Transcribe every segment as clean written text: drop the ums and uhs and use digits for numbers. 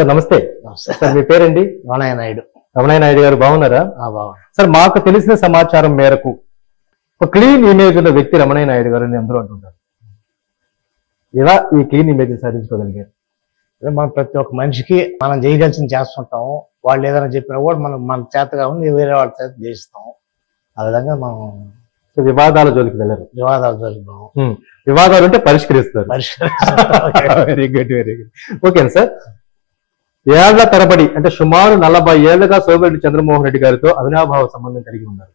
Sir నమస్తే. Sir మీ పేరండి? రమణయ్య నాయుడు. రమణయ్య నాయుడు గారు బాగున్నారా? బాగున్నా సార్. మాకు తెలిసిన సమాచారం మేరకు ఒక క్లీన్ ఇమేజ్ ఉన్న వ్యక్తి రమణయ్య నాయుడు గారు అని అందరూ అంటుంటారు. ఎలా ఈ క్లీన్ ఇమేజ్ సాధించుకోగలిగారు? మనం ప్రతి ఒక్క మనిషికి మనం చేయగలిసింది చేస్తుంటాము. వాళ్ళు ఏదైనా చెప్పినా కూడా మన చేతగా ఉంది వేరే వాళ్ళ చేత చేస్తాము. ఆ విధంగా మనం వివాదాల జోలికి వెళ్ళరు. వివాదాలు జరుగుతాము. వివాదాలు ఉంటే పరిష్కరిస్తారు. Very good, very good. Okay sir. ఏళ్ల తరబడి అంటే సుమారు 40 ఏళ్లుగా సోమిరెడ్డి చంద్రమోహన్ రెడ్డి గారితో అవినాభావ సంబంధం కలిగి ఉన్నారు.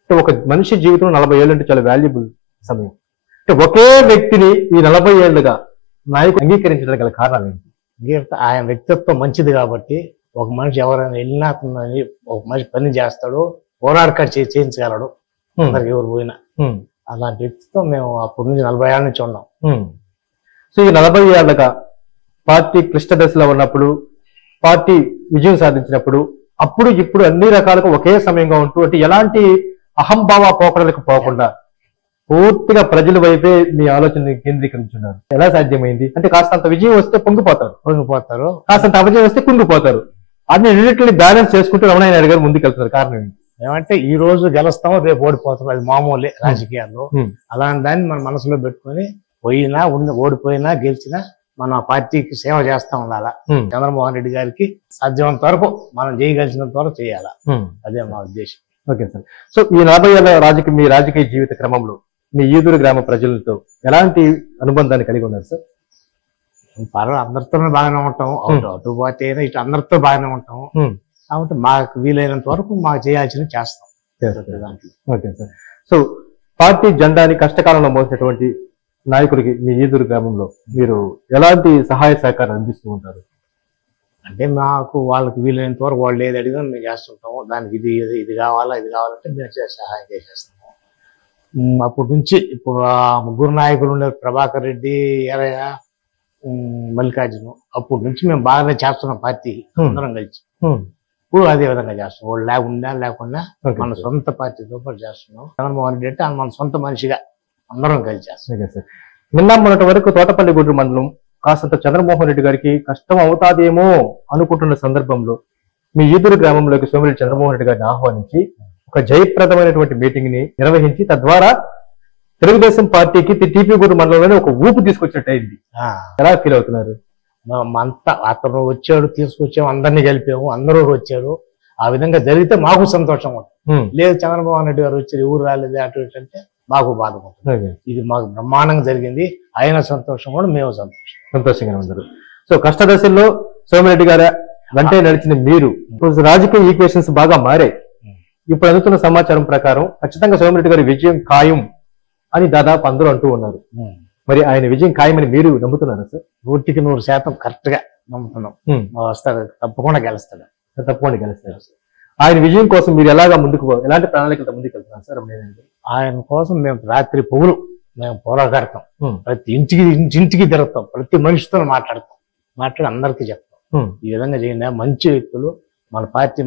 అంటే ఒక మనిషి జీవితంలో 40 ఏళ్ళు అంటే చాలా వాల్యుబుల్ సమయం. అంటే ఒకే వ్యక్తిని ఈ 40 ఏళ్లుగా నాయకుడు అంగీకరించడానికి గల కారణాలు ఏంటి? ఆయన వ్యక్తిత్వం మంచిది కాబట్టి ఒక మనిషి ఎవరైనా వెళ్ళినా ఒక మనిషి పని చేస్తాడు, పోరాడకాడు చేయించగలడు అందరికి ఎవరు పోయినా. అలాంటి వ్యక్తిత్వం మేము అప్పటి నుంచి 40 ఏళ్ళ నుంచి ఉన్నాం. సో ఈ 40 ఏళ్లుగా పార్టీ క్లిష్ట దశలో ఉన్నప్పుడు, పార్టీ విజయం సాధించినప్పుడు, అప్పుడు ఇప్పుడు అన్ని రకాలుగా ఒకే సమయంగా ఉంటూ అంటే ఎలాంటి అహంభావ పోకడలకు పోకుండా పూర్తిగా ప్రజల వైపే మీ ఆలోచన కేంద్రీకరించున్నారు. ఎలా సాధ్యమైంది? అంటే కాస్తంత విజయం వస్తే పొంగిపోతారు, కాస్తంత అపజయం వస్తే కుంగిపోతారు. అన్ని రెండింటిని బ్యాలెన్స్ చేసుకుంటూ రమణయ్య నాయుడు గారు ముందుకెళ్తున్నారు. కారణం ఏంటి? ఏమంటే ఈ రోజు గెలుస్తామో రేపు ఓడిపోతాం, అది మామూలే రాజకీయాల్లో. అలాంటి దాన్ని మన మనసులో పెట్టుకొని ఓడిపోయినా గెలిచినా మన పార్టీకి సేవ చేస్తా ఉండాలా. చంద్రమోహన్ రెడ్డి గారికి సాధ్యమైనంత వరకు మనం చేయగలిసినంత వరకు చేయాలా, అదే మా ఉద్దేశం. Okay sir. సో ఈ 40 ఏళ్ల మీ రాజకీయ జీవిత క్రమంలో మీ ఈదూరు గ్రామ ప్రజలతో ఎలాంటి అనుబంధాన్ని కలిగి ఉన్నారు సార్? అందరితోనే బాగానే ఉంటాం. అటు పార్టీ అయినా ఇటు అందరితో బాగానే ఉంటాం. కాబట్టి మాకు వీలైనంత వరకు మాకు చేయాల్సింది చేస్తాం. Okay sir. సో పార్టీ జెండాని కష్టకాలంలో మోసినటువంటి నాయకుడికి మీ ఈదూరు గ్రామంలో మీరు ఎలాంటి సహాయ సహకారం అందిస్తూ ఉంటారు? అంటే మాకు వాళ్ళకి వీలైనంత వరకు వాళ్ళు ఏది అడిగినా మేము చేస్తుంటాము. దానికి ఇది కావాలంటే మేము సహాయం చేసేస్తాము. అప్పటి నుంచి ఇప్పుడు ఆ ముగ్గురు నాయకులు ఉన్నారు, ప్రభాకర్ రెడ్డి, ఎరయ్య, మల్లికార్జున. అప్పటి నుంచి మేము బాగానే చేస్తున్నాం పార్టీకి అందరం కలిసి. ఇప్పుడు అదే విధంగా చేస్తున్నాం. వాళ్ళు ఉన్నా లేకుండా మన సొంత పార్టీతో పాటు చేస్తున్నాం. చంద్రమోహన్ రెడ్డి అంటే మన సొంత మనిషిగా అందరం కలిసి చేస్తాం. నిన్న మొన్నటి వరకు తోటపల్లి గుడ్రు మండలం కాస్తంత చంద్రమోహన్ రెడ్డి గారికి కష్టం అవుతాదేమో అనుకుంటున్న సందర్భంలో మీ ఈదూరు గ్రామంలోకి సోమిరెడ్డి చంద్రమోహన్ రెడ్డి గారిని ఆహ్వానించి ఒక జయప్రదమైనటువంటి మీటింగ్ ని నిర్వహించి తద్వారా తెలుగుదేశం పార్టీకి టీపీ గుడ్రు మండలంలోనే ఒక ఊపు తీసుకొచ్చినట్టు అయింది. ఎలా ఫీల్ అవుతున్నారు? అంతా అతను వచ్చాడు, తీసుకొచ్చాము, అందరినీ కలిపాము, అందరూ వచ్చారు. ఆ విధంగా జరిగితే మాకు సంతోషం ఉంటుంది. లేదు చంద్రమోహన్ రెడ్డి గారు వచ్చారు, ఎవరు రాలేదు అటు ఇటు అంటే మాకు బాధపడుతుంది. ఇది మాకు బ్రహ్మాండంగా జరిగింది. ఆయన సంతోషం కూడా మేము సంతోషంగా ఉన్నారు. సో కష్టదశల్లో సోమిరెడ్డి గారు వెంటే నడిచిన మీరు రాజకీయ ఈక్వేషన్స్ బాగా మారాయి. ఇప్పుడు అందుతున్న సమాచారం ప్రకారం ఖచ్చితంగా సోమిరెడ్డి గారి విజయం ఖాయం అని దాదాపు అందరూ అంటూ ఉన్నారు. మరి ఆయన విజయం ఖాయమని మీరు నమ్ముతున్నారా సార్? 100% కరెక్ట్ గా నమ్ముతున్నాం. వస్తాడు, తప్పకుండా గెలుస్తాడు. ఆయన విజయం కోసం మీరు ఎలాంటి ప్రణాళికలతో ముందుకు వెళ్తున్నారు సార్? ఆయన కోసం మేము రాత్రి పొగులు మేము పోరాడతాం. ప్రతి ఇంటికి తిరుగుతాం, ప్రతి మనిషితో మాట్లాడి అందరికీ చెప్తాం. ఈ విధంగా చేయండి, మంచి వ్యక్తులు మన పార్టీ,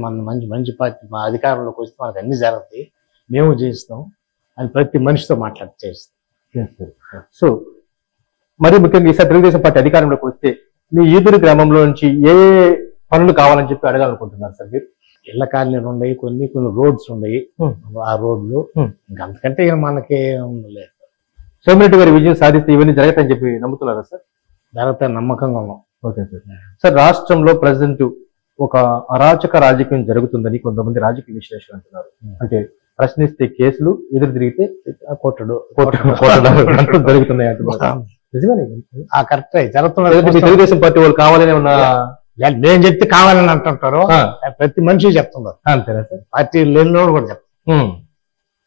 మంచి పార్టీ మా అధికారంలోకి వస్తే మనకు అన్ని జరుగుతాయి, మేము చేస్తాం అని ప్రతి మనిషితో చేస్తాం. సో మరి ముఖ్యంగా ఈసారి తెలుగుదేశం పార్టీ అధికారంలోకి వస్తే మీ ఈదూరు గ్రామంలో నుంచి ఏ పనులు కావాలని చెప్పి అడగాలనుకుంటున్నారు సార్ మీరు? ఇళ్ల కాలనీలు ఉన్నాయి, కొన్ని రోడ్స్ ఉన్నాయి. ఆ రోడ్లు అంతకంటే మనకి లేదు. సోమిరెడ్డి గారి విజయం సాధిస్తే ఇవన్నీ జరుగుతాయని చెప్పి నమ్ముతున్నారా సార్? జరుగుతాయి, నమ్మకంగా ఉన్నాం. Okay sir. సార్ రాష్ట్రంలో ప్రజెంట్ ఒక అరాచక రాజకీయం జరుగుతుందని కొంతమంది రాజకీయ విశ్లేషకులు అంటున్నారు. అంటే ప్రశ్నిస్తే కేసులు, ఎదురు తిరిగితే కొట్టడం జరుగుతున్నాయి అంటున్నారు. నిజమే కరెక్ట్ జరుగుతున్నారు. తెలుగుదేశం పార్టీ వాళ్ళు కావాలని ఉన్న నేను చెప్తే కావాలని అంటుంటారు, ప్రతి మనిషి చెప్తున్నారు. అంతేనా సార్? పార్టీ లేని కూడా చెప్తారు.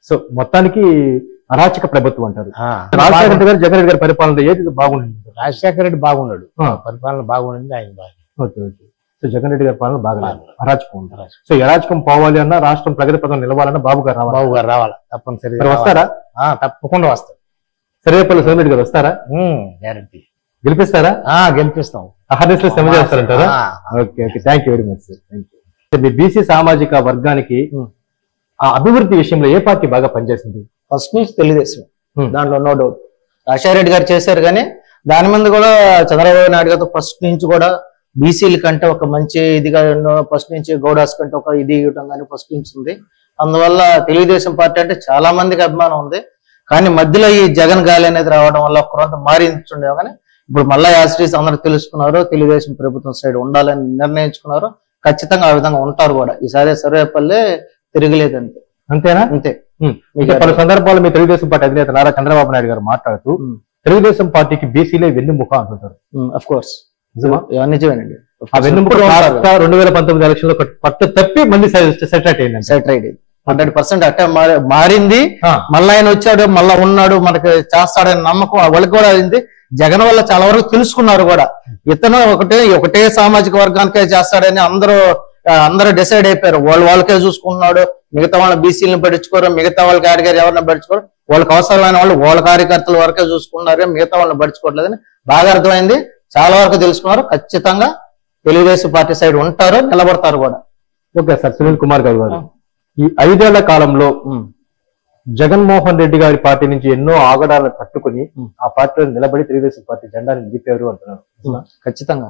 సో మొత్తానికి అరాచక ప్రభుత్వం అంటారు. రాజశేఖర రెడ్డి గారు, జగన్ రెడ్డి గారి పరిపాలన ఏది బాగుండింది? రాజశేఖర రెడ్డి బాగున్నాడు, పరిపాలన బాగుండింది, ఆయన బాగా. సో జగన్ రెడ్డి గారి పాలన బాగా అరాచకం ఉంటారు. సో అరాచకం పోవాలి అన్నా, రాష్ట్రం ప్రగతి పథకం నిలవాలన్నా బాబు గారు రావాలి తప్పనిసరిగా. వస్తారా? తప్పకుండా వస్తారు. సర్వేపల్లి సోమిరెడ్డి గారు వస్తారా? గ్యారంటీ. గెలిపిస్తారా? గెలిపిస్తాం. అహర్నిశలు శ్రమ చేస్తారంటారా? Okay, thank you very much sir. Thank you. మీ బీసీ సామాజిక వర్గానికి ఆ అభివృద్ధి విషయంలో ఏ పార్టీ బాగా పనిచేసింది? ఫస్ట్ నుంచి తెలుగుదేశం, దాంట్లో నో డౌట్. రాజశేఖర రెడ్డి గారు చేశారు, కానీ దాని మీద కూడా చంద్రబాబు నాయుడు గారు ఫస్ట్ నుంచి కూడా బీసీల కంటే ఒక మంచి ఇదిగా ఫస్ట్ నుంచి గౌడాస్ కంటే ఒక ఇది ఇవ్వడం కానీ ఫస్ట్ నుంచి ఉంది. అందువల్ల తెలుగుదేశం పార్టీ అంటే చాలా మందికి అభిమానం ఉంది. కానీ మధ్యలో ఈ జగన్ గాలి అనేది రావడం వల్ల కొంత మారించుండే. కానీ ఇప్పుడు మళ్ళా యాసిటీస్ అందరూ తెలుసుకున్నారు, తెలుగుదేశం ప్రభుత్వం సైడ్ ఉండాలని నిర్ణయించుకున్నారు. ఖచ్చితంగా ఆ విధంగా ఉంటారు కూడా. ఈసారి సర్వేపల్లి తిరగలేదు అంతే. అంతేనా? అంతే. పలు సందర్భాల్లో మీ తెలుగుదేశం పార్టీ అధినేత నారా చంద్రబాబు నాయుడు గారు మాట్లాడుతూ తెలుగుదేశం పార్టీకి బీసీలే వెన్నెముక అంటుంటారు. అఫ్ కోర్స్ నిజమేనండి. ఆ వెన్నెముక 2019 ఎలక్షన్ లో పట్టు తప్పి మళ్ళీ సెటిల్ అయింది. 100% అట్టే మారింది. మళ్ళీ ఆయన వచ్చాడు, మళ్ళా ఉన్నాడు, మనకి చేస్తాడని నమ్మకం వాళ్ళకి కూడా అయింది. జగన్ వల్ల చాలా వరకు తెలుసుకున్నారు కూడా. ఇతను ఒకటే సామాజిక వర్గానికే చేస్తాడని అందరూ డిసైడ్ అయిపోయారు. వాళ్ళకే చూసుకున్నాడు, మిగతా వాళ్ళ బీసీలను పట్టించుకోరు, మిగతా వాళ్ళ కేటగిరీ ఎవరిని పట్టించుకోరు, వాళ్ళకి అవసరమైన వాళ్ళు వాళ్ళ కార్యకర్తల వరకే చూసుకున్నారు, మిగతా వాళ్ళని పట్టించుకోవట్లేదని బాగా అర్థమైంది. చాలా వరకు తెలుసుకున్నారు. ఖచ్చితంగా తెలుగుదేశం పార్టీ సైడ్ ఉంటారు, నిలబడతారు కూడా. Okay sir. సునీల్ కుమార్ గారు, ఈ 5 ఏళ్ల కాలంలో జగన్మోహన్ రెడ్డి గారి పార్టీ నుంచి ఎన్నో ఆగడాలను తట్టుకుని ఆ పార్టీలో నిలబడి తెలుగుదేశం పార్టీ జెండాని నిలిపారు అంటున్నారు. ఖచ్చితంగా.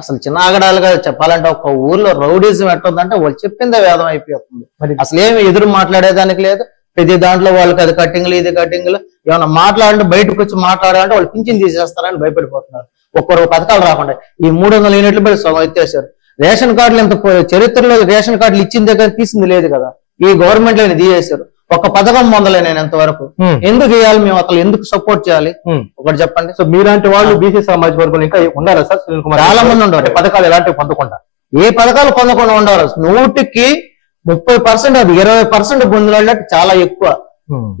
అసలు చిన్న ఆగడాలుగా చెప్పాలంటే ఒక ఊర్లో రౌడీజం ఎట్టుందంటే వాళ్ళు చెప్పిందే వేదం అయిపోతుంది. అసలు ఏమి ఎదురు మాట్లాడేదానికి లేదు. ప్రతి దాంట్లో వాళ్ళకి అది కట్టింగ్లు ఇది కట్టింగ్లు. ఏమైనా మాట్లాడంటే బయటకు వచ్చి మాట్లాడాలంటే వాళ్ళు పింఛన్ తీసేస్తారని భయపడిపోతున్నారు. ఒక్కరు పథకాలు రాకుండా ఈ 300 యూనిట్లు పెట్టి సగం ఎత్తేసారు. రేషన్ కార్డులు ఎంత చరిత్రలో రేషన్ కార్డులు ఇచ్చిన దగ్గర తీసింది లేదు కదా. ఈ గవర్నమెంట్ లో తీసేశారు. ఒక పథకం పొందలే నేను ఎంతవరకు. ఎందుకు చేయాలి మేము? అసలు ఎందుకు సపోర్ట్ చేయాలి? ఒకటి చెప్పండి. సో మీలాంటి వాళ్ళు బీసీ సామాజిక వర్గం ఇంకా ఉండాలి సార్? సునీల్ కుమార్, చాలా మంది ఉండరు. పథకాలు ఎలాంటివి పొందకుండా, ఏ పథకాలు పొందకుండా ఉండరు. 100కి 30%, అది 20% పొందినట్టు చాలా ఎక్కువ.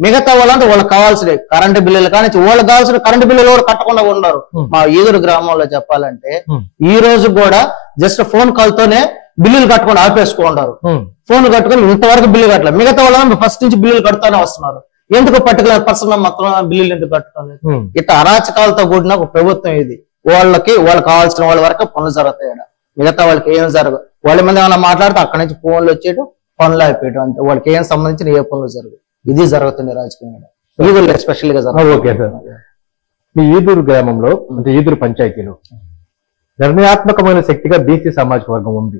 మిగతా వాళ్ళంటే వాళ్ళకి కావాల్సిన కరెంటు బిల్లులు కానీ వాళ్ళకి కావాల్సిన కరెంటు బిల్లులు కూడా కట్టకుండా ఉన్నారు. మా ఈదురు గ్రామంలో చెప్పాలంటే ఈ రోజు కూడా జస్ట్ ఫోన్ కాల్ తోనే బిల్లులు కట్టుకొని ఆపేసుకుంటారు. ఫోన్ కట్టుకొని ఇంతవరకు బిల్లు కట్టలేదు. మిగతా వాళ్ళని ఫస్ట్ నుంచి బిల్లులు కడుతూనే వస్తున్నారు. ఎందుకు పర్టికులర్ పర్సన్ మొత్తం బిల్లులు ఎందుకు కట్టుకోలేదు? ఇట్లా అరాచకాలతో కూడిన ఒక ప్రభుత్వం ఇది. వాళ్ళకి కావాల్సిన వాళ్ళ వరకు పనులు జరుగుతాయి. మిగతా వాళ్ళకి ఏం జరగదు. వాళ్ళ మీద ఏమైనా మాట్లాడితే అక్కడి నుంచి ఫోన్లు వచ్చేయడం, పనులు అయిపోయడం అంతే. వాళ్ళకి ఏం సంబంధించిన ఏ పనులు జరగదు. ఇది జరుగుతుంది రాజకీయంగా, ఈదురు ఎస్పెషల్ గా జరుగుతుంది. Okay sir. మీ ఈదూరు గ్రామంలో అంటే ఈదూరు పంచాయతీలో నిర్ణయాత్మకమైన శక్తిగా బీసీ సామాజిక వర్గం ఉంది.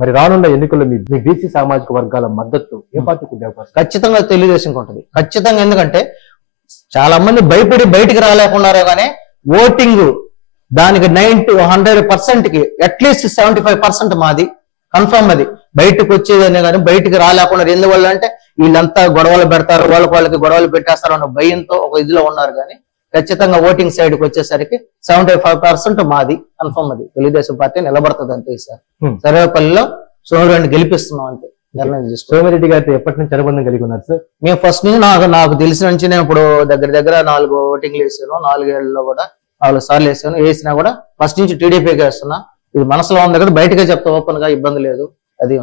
మరి రానున్న ఎన్నికల్లో మీ బీసీ సామాజిక వర్గాల మద్దతు ఏ పార్టీకి ఉండే అవకాశం? ఖచ్చితంగా తెలుగుదేశంకి ఉంటుంది. ఖచ్చితంగా. ఎందుకంటే చాలా మంది భయపడి బయటికి రాలేకున్నారే కానీ ఓటింగ్ దానికి 90-100% కి అట్లీస్ట్ 75% మాది కన్ఫర్మ్. అది బయటకు వచ్చేదనే కానీ బయటికి రాలేకున్నారు. ఎందువల్ల అంటే వీళ్ళంతా గొడవలు పెడతారు, వాళ్ళకి గొడవలు పెట్టేస్తారు అన్న భయంతో ఒక ఇదిలో ఉన్నారు. కానీ ఖచ్చితంగా ఓటింగ్ సైడ్కి వచ్చేసరికి 75% మాది కన్ఫర్మ్. అది తెలుగుదేశం పార్టీ నిలబడుతుంది అంతే. ఈసారి సర్వేపల్లిలో సోమిరెడ్డిని గెలిపిస్తున్నాం అంతే నిర్ణయం చేస్తాం. సోమిరెడ్డి గారితో ఎప్పటి నుంచి అనుబంధం కలిగి ఉన్నారు సార్? మేము ఫస్ట్ నుంచి నాకు తెలిసిన నుంచి నేను ఇప్పుడు దగ్గర 4 ఓటింగ్లు వేసాను. 4 ఏళ్లలో కూడా 4 సార్లు వేసాను. వేసినా కూడా ఫస్ట్ నుంచి టీడీపీకి వేస్తున్నా. ఇది మనసులో ఉంది కదా, బయటకే చెప్తా ఓపెన్ గా, ఇబ్బంది లేదు. అది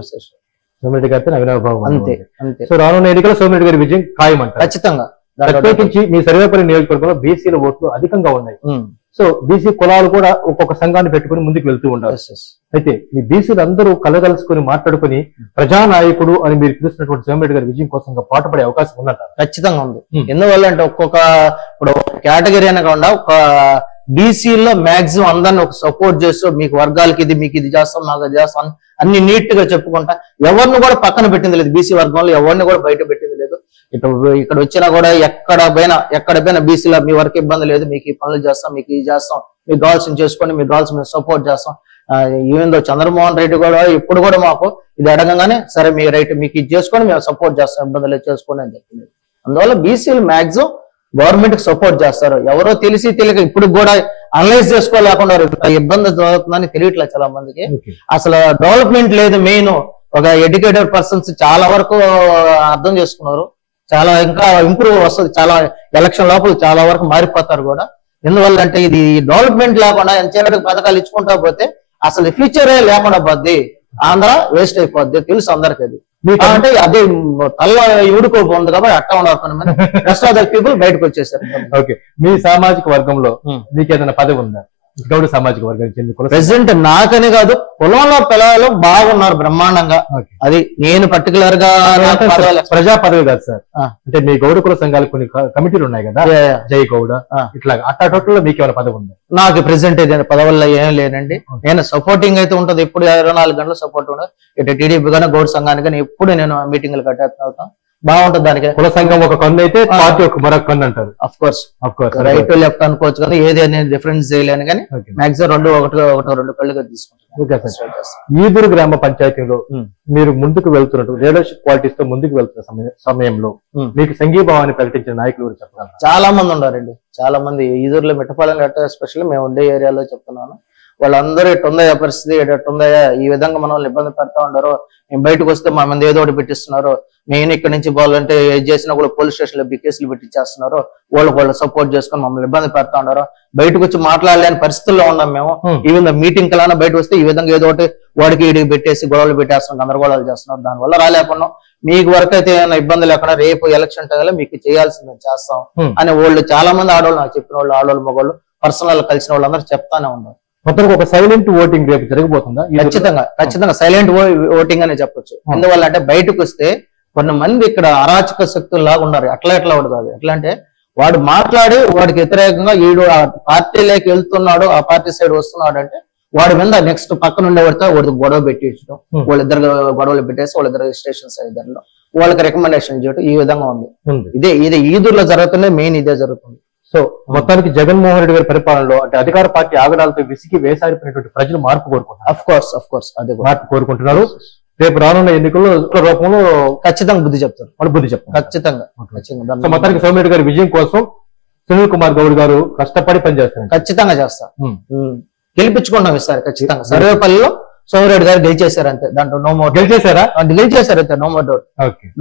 సోమిరెడ్డి గారితో అవినాభావం అంతే. సో రానున్న ఎన్నికల్లో సోమిరెడ్డి గారి విజయం ఖాయం అంటారు. ఖచ్చితంగా. ప్రత్యేకించి మీ సర్వేపల్లి నియోజకవర్గంలో బీసీల ఓట్లు అధికంగా ఉన్నాయి. సో బీసీ కులాలు కూడా ఒక్కొక్క సంఘాన్ని పెట్టుకుని ముందుకు వెళ్తూ ఉంటారు. అయితే ఈ బీసీలు అందరూ కలగలుసుకుని మాట్లాడుకుని ప్రజానాయకుడు అని మీరు పిలుస్తున్నటువంటి సోమిరెడ్డి గారి విజయం కోసం పాటుపడే అవకాశం ఉందంటారు? ఖచ్చితంగా ఉంది. ఎందువల్ల అంటే ఇప్పుడు కేటగిరీ అనకుండా ఒక బీసీలో మాక్సిమం అందరిని ఒక సపోర్ట్ చేస్తూ మీకు వర్గాలకి ఇది, మీకు ఇది చేస్తాం, మాకు అది చేస్తాం అన్ని నీట్ గా చెప్పుకుంటా ఎవరిని కూడా పక్కన పెట్టింది లేదు. బీసీ వర్గంలో ఎవరిని కూడా బయట పెట్టింది లేదు. ఇక్కడ వచ్చినా కూడా ఎక్కడ పోయినా బీసీలో మీ వరకు ఇబ్బంది లేదు, మీకు ఈ పనులు చేస్తాం, మీకు ఇది చేస్తాం, మీకు కావాల్సింది చేసుకోండి, మీకు కావాల్సిన మేము సపోర్ట్ చేస్తాం. ఈవెన్ చంద్రమోహన్ రెడ్డి కూడా ఇప్పుడు కూడా మాకు ఇది అడగంగానే సరే మీ రైట్, మీకు ఇది చేసుకొని మేము సపోర్ట్ చేస్తాం, ఇబ్బంది లేదు చేసుకోండి అని చెప్పింది. అందువల్ల బీసీలు మాక్సిమం గవర్నమెంట్ కి సపోర్ట్ చేస్తారు. ఎవరో తెలియక ఇప్పుడు కూడా అనలైజ్ చేసుకోలేకుండా ఇబ్బంది జరుగుతుందని తెలియట్లేదు చాలా మందికి. అసలు డెవలప్మెంట్ లేదు. మెయిన్ ఒక ఎడ్యుకేటెడ్ పర్సన్స్ చాలా వరకు అర్థం చేసుకున్నారు. చాలా ఇంకా ఇంప్రూవ్ వస్తుంది. చాలా ఎలక్షన్ లోపల చాలా వరకు మారిపోతారు కూడా. ఎందువల్ల అంటే ఇది డెవలప్మెంట్ లేకుండా ఎంతసేపటికి పథకాలు ఇచ్చుకుంటా పోతే అసలు ఫ్యూచరే లేకుండా పోద్ది. ఆంధ్ర వేస్ట్ అయిపోద్ది. తెలుసు అందరికి. అది అంటే అదే తల్ల ఊడుకోబోంది కాబట్టి అట్టా ఉన్నారు. రెస్ట్ ఆఫ్ ద పీపుల్ బయటకు వచ్చేసారు. ఓకే. మీ సామాజిక వర్గంలో మీకు ఏదైనా పదవి ఉందా? గౌడ సామాజిక వర్గానికి చెందిన కుల ప్రెసిడెంట్ నాకని కాదు, కులంలో పిల్లలు బాగున్నారు బ్రహ్మాండంగా. ఓకే. అది నేను పర్టికులర్ గా నాకు పదవులు- ప్రజా పదవి కాదు సార్. ఆ. అంటే మీ గౌడ కుల సంఘాలకు కొన్ని కమిటీలు ఉన్నాయి కదా, యా, యా. జై గౌడ ఆ. ఇట్లా అట్టా టోటల్ మీకు ఏమైనా పదవి ఉంది? నాకు ప్రెసిడెంట్ ఏదైనా పదవుల్లో ఏం లేనండి. నేను సపోర్టింగ్ అయితే ఉంటది, ఎప్పుడు 24 గంటలు సపోర్ట్ ఉండదు. ఇటు టీడీపీ కానీ గౌడ సంఘానికి కానీ ఎప్పుడు నేను మీటింగ్లు కట్టేస్తాను, బాగుంటుంది దానికి. కుల సంఘం ఒక కన్ను అయితే పార్టీ ఒక మరొక కన్ను అంటారు. Of course of course. Right left అనుకోవచ్చు కదా, ఏది నేను డిఫరెన్స్ చేయలేను కానీ మాక్సిమం రెండు కళ్ళుగా తీసుకుంటాను. Okay sir. ఈదూరు గ్రామ పంచాయతీలో మీరు ముందుకు వెళ్తున్నట్టు లీడర్షిప్ క్వాలిటీస్ తో ముందుకు వెళ్తున్న సమయంలో మీకు సంఘీభావాన్ని ప్రకటించిన నాయకులు ఎవరు చెప్పగలరా? చాలా మంది ఉన్నారండి, చాలా మంది. ఈదూరులో మిట్టపాలెం ఎస్పెషల్లీ మేము ఉండే ఏరియాలో చెప్తున్నాను. వాళ్ళందరూ ఎట్టుందయ్యా పరిస్థితి, ఎట్టుందయ్యా ఈ విధంగా మనల్ని ఇబ్బంది పెడతా ఉండరు, మేము బయటకు వస్తే మా మంది ఏదో ఒకటి పెట్టిస్తున్నారు, నేను ఇక్కడ నుంచి పోవాలంటే ఏది చేసినా కూడా పోలీస్ స్టేషన్ లో కేసులు పెట్టించేస్తున్నారు, వాళ్ళు సపోర్ట్ చేసుకొని మమ్మల్ని ఇబ్బంది పెడతా ఉన్నారు, బయటకు వచ్చి మాట్లాడలేని పరిస్థితుల్లో ఉన్నాం మేము. ఈవెన్ మీటింగ్ కలానా బయటకు వస్తే ఈ విధంగా ఏదో ఒకటి వాడికి ఇడికి పెట్టేసి గొడవలు పెట్టేస్తున్నాం, గందరగోళాలు చేస్తున్నారు. దానివల్ల రాలేకున్నాం. మీకు వరకు అయితే ఏమైనా ఇబ్బంది లేకుండా రేపు ఎలక్షన్ టైంలో మీకు చేయాల్సింది చేస్తాం అని వాళ్ళు చాలా మంది ఆడవాళ్ళు నాకు చెప్పిన వాళ్ళు, ఆడవాళ్ళు మగవాళ్ళు పర్సనల్ కలిసిన వాళ్ళందరూ చెప్తానే ఉన్నారు. మొత్తానికి ఒక సైలెంట్ ఓటింగ్ రేపు జరగబోతుందా? ఖచ్చితంగా సైలెంట్ ఓటింగ్ అని చెప్పొచ్చు. ఎందువల్ల అంటే బయటకు వస్తే కొంతమంది ఇక్కడ అరాచక శక్తులు లాగా ఉన్నారు. ఎట్లా ఉండదు. ఎట్లా అంటే వాడు మాట్లాడి వాడికి వ్యతిరేకంగా ఈడు ఆ పార్టీలోకి వెళ్తున్నాడు, ఆ పార్టీ సైడ్ వస్తున్నాడు అంటే వాడి మీద నెక్స్ట్ పక్కన ఉండేవాడితో వాడికి గొడవ పెట్టించడం, వాళ్ళిద్దరు గొడవలు పెట్టేసి వాళ్ళిద్దరు రిజిస్ట్రేషన్స్ ఇద్దరు వాళ్ళకి రికమెండేషన్ చేయడం, ఈ విధంగా ఉంది. ఇదే ఈదూరులో జరుగుతుంది, మెయిన్ ఇదే జరుగుతుంది. సో మొత్తానికి జగన్మోహన్ రెడ్డి గారి పరిపాలనలో అంటే అధికార పార్టీ ఆగడాలతో విసిగి వేసారిపోయినటువంటి ప్రజలు మార్పు కోరుకుంటున్నారు. అఫ్ కోర్స్ అదే మార్పు కోరుకుంటున్నారు. రేపు రానున్న ఎన్నికల్లో రూపంలో ఖచ్చితంగా బుద్ధి చెప్తారు, వాళ్ళు బుద్ధి చెప్తారు. ఖచ్చితంగా. సో మొత్తానికి సోమిరెడ్డి గారి విజయం కోసం సునీల్ కుమార్ గౌడ్ గారు కష్టపడి పనిచేస్తారు. ఖచ్చితంగా చేస్తారు, గెలిపించుకుంటాం ఈసారి ఖచ్చితంగా. సర్వేపల్లిలో సోమిరెడ్డి గారు గెలిచేశారు అంతే, దాంట్లో నో మోర్. గెలిచేశారు అంతే, నో మోర్ డౌట్.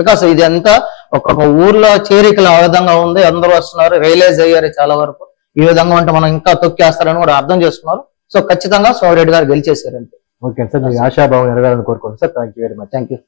బికాస్ ఇది అంతా ఒక్కొక్క ఊర్లో చేరికలు ఆ విధంగా ఉంది, అందరూ వస్తున్నారు, రియలైజ్ అయ్యారు చాలా వరకు. ఈ విధంగా ఉంటే మనం ఇంకా తొక్కేస్తారని కూడా అర్థం చేసుకున్నారు. సో ఖచ్చితంగా సోమిరెడ్డి గారు గెలిచేశారు అంతే. ఓకే సార్, మీ ఆశాభావం ఎరగాలని కోరుకోండి sir. Thank you very much. Thank you.